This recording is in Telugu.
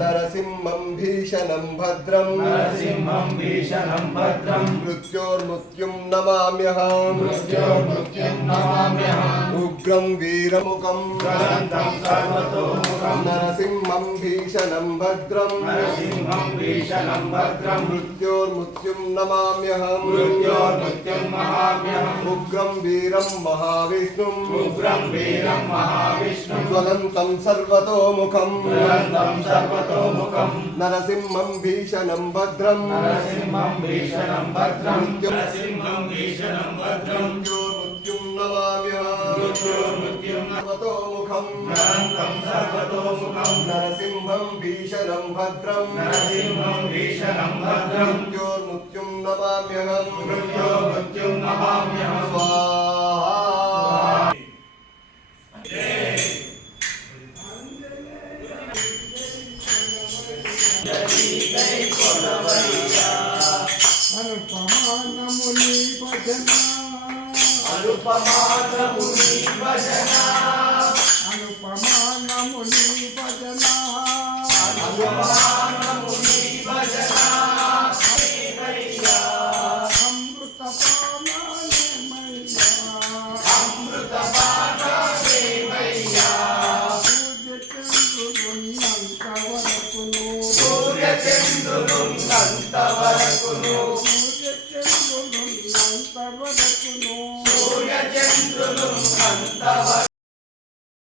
నరసింహం భీషణం భద్రం మృత్యోర్మృత్యుం నమామ్యహం ఉగ్రం వీరముఖం నరసింహం భీషణం భద్రం మృత్యోర్మృత్యుం నమామ్యహం ఉగ్రం వీరం మహావిష్ణుం జ్వలంతం సర్వతోముఖం నరసింహం భీషణం భద్రం మృత్యుం నమామ్యహం సర్వతోముఖం నరసింహం భీషణం భద్రం మృత్యుం నమామ్యహం స్వాహా. అనుపమానముని భజన అనుపమానముని భజన అనుపమానముని భజన అనుపమానముని భజన అమృత సూర్యచంద్రులున్నంత వరకును సూర్యచంద్రులున్నంత